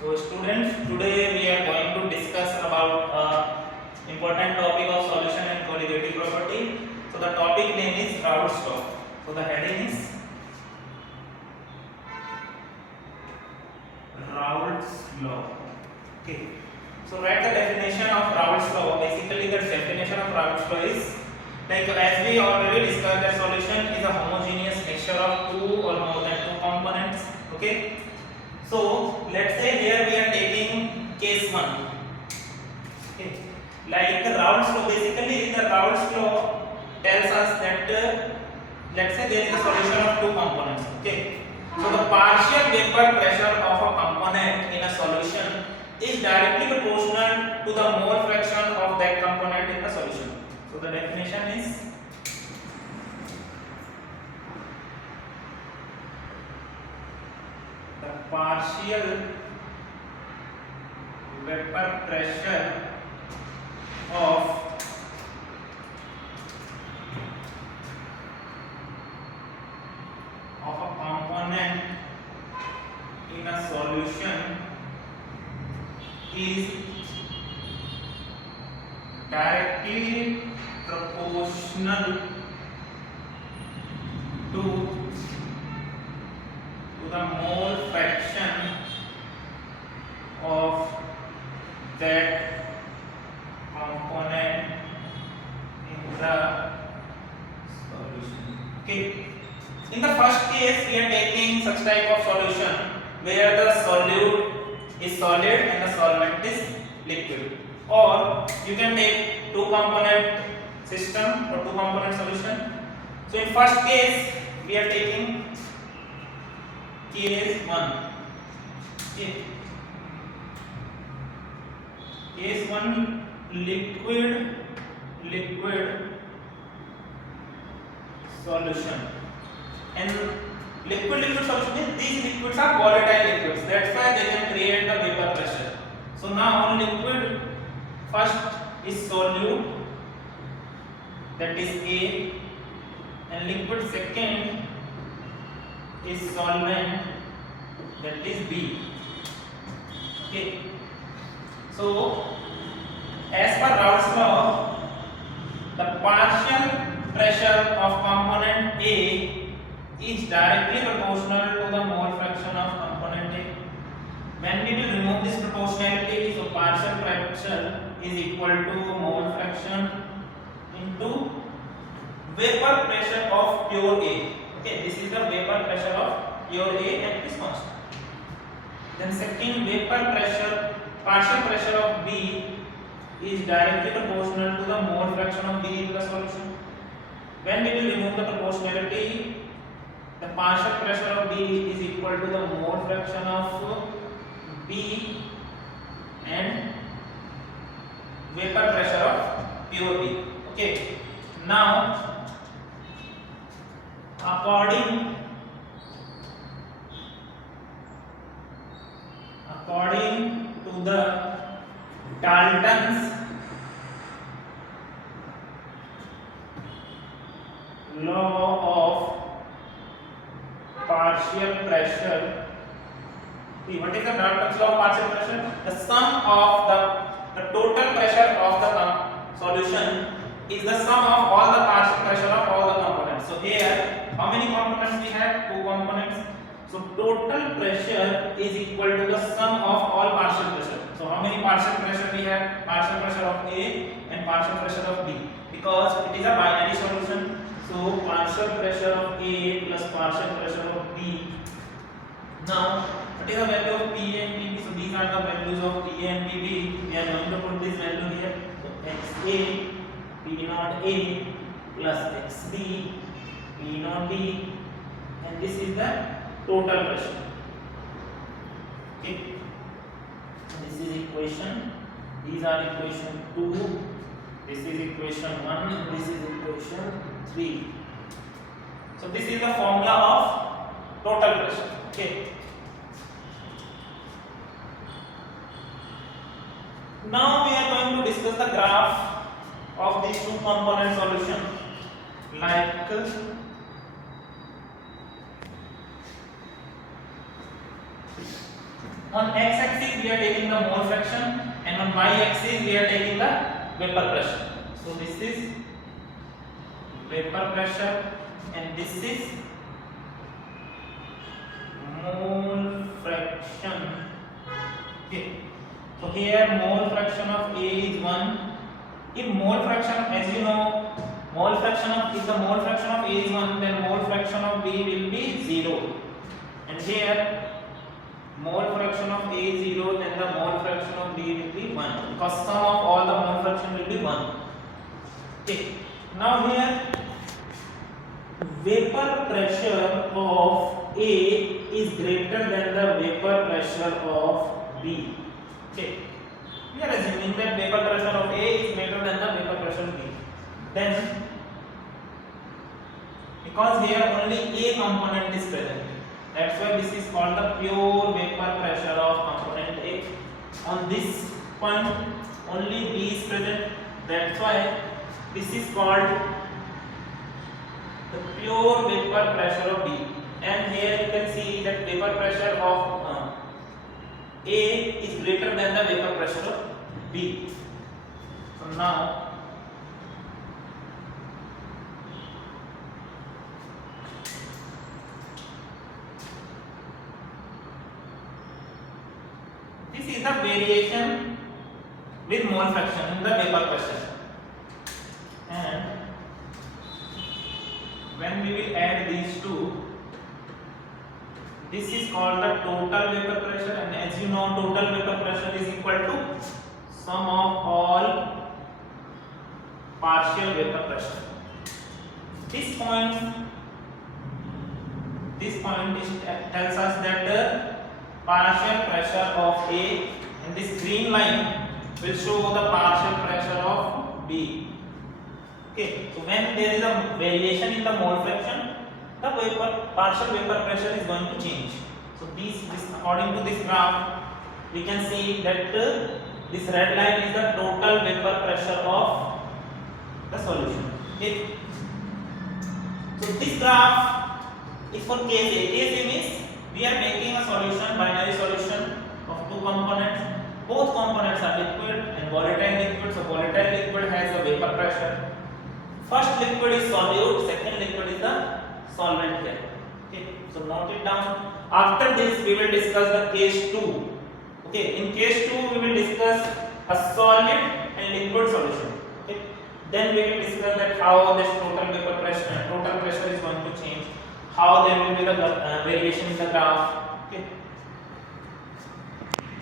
So students, today we are going to discuss about important topic of solution and colligative property. So the topic name is Raoult's law. So the heading is Raoult's law. Okay. So write the definition of Raoult's law. Basically, the definition of Raoult's law is like as we already discussed that solution is a homogeneous mixture of two or more than two components. Okay. So let's say here we are taking case 1. Okay. Like the Raoult's law, basically the Raoult's law tells us that let's say there is a solution of two components. Okay. So the partial vapor pressure of a component in a solution is directly proportional to the mole fraction of that component in the solution. So the definition is the partial vapor pressure of a component in a solution is directly proportional to the mole fraction of that component in the solution. Okay. In the first case, we are taking such type of solution where the solute is solid and the solvent is liquid. Or you can take two component system or two component solution. So in first case, we are taking case 1. Okay. Case 1, liquid solution. And liquid solution means these liquids are volatile liquids. That's why they can create the vapor pressure. So now liquid first is solute, that is A, and liquid second is solvent, that is B. Okay. So as per Raoult's law, the partial pressure of component A is directly proportional to the mole fraction of component A. When we will remove this proportionality, so partial pressure is equal to mole fraction into vapor pressure of pure A. Okay, this is the vapor pressure of pure A and this constant. Then second, vapor pressure, partial pressure of B is directly proportional to the mole fraction of B in the solution. When we will remove the proportionality, the partial pressure of B is equal to the mole fraction of B and vapor pressure of pure B. Okay. Now, according to the Dalton's law of partial pressure. See, what is the Dalton's law of partial pressure? The sum of the total pressure of the solution is the sum of all the partial pressure of all the components. So here, how many components we have? Two components. So total pressure is equal to the sum of all partial pressure. So how many partial pressure we have? Partial pressure of A and partial pressure of B. Because it is a binary solution. So partial pressure of A plus partial pressure of B. Now, what is the value of P and PB? So these are the values of P and PB. We are going to put this value here. So XA, P naught A plus XB, P naught B, and this is the total pressure. Okay. This is equation. These are equation 2. This is equation 1. This is equation 3. So this is the formula of total pressure. Okay. Now we are going to discuss the graph of these two component solution. Like On x-axis we are taking the mole fraction, and on y-axis we are taking the vapor pressure. So this is vapor pressure, and this is mole fraction. Okay. So here mole fraction of A is 1. If mole fraction, as you know, mole fraction of, if the mole fraction of A is 1, then mole fraction of B will be 0. And here mole fraction of A is 0, then the mole fraction of B will be 1, because sum of all the mole fraction will be 1. Okay. Now here vapor pressure of A is greater than the vapor pressure of B. Okay. We are assuming that vapor pressure of A is greater than the vapor pressure of B. Then, because here only A component is present, that's why this is called the pure vapor pressure of component A. On this point, only B is present, that's why this is called the pure vapor pressure of B. And here you can see that vapor pressure of A is greater than the vapor pressure of B. So now this is the variation with mole fraction in the vapor pressure, and when we will add these two, this is called the total vapor pressure, and as you know, total vapor pressure is equal to sum of all partial vapor pressure. This point tells us that the partial pressure of A, and this green line will show the partial pressure of B. Okay, so when there is a variation in the mole fraction, the partial vapor pressure is going to change. So this according to this graph, we can see that this red line is the total vapor pressure of the solution. Okay. So this graph is for case A. Case A means we are making a solution, binary solution of two components. Both components are liquid and volatile liquid. So volatile liquid has a vapor pressure. First liquid is solute, second liquid is the solvent here. Okay, so note it down. After this we will discuss the case 2. Okay, in case 2 we will discuss a solid and liquid solution. Okay, then we will discuss that how this total vapor pressure is going to change, how there will be the variation in the graph. Okay.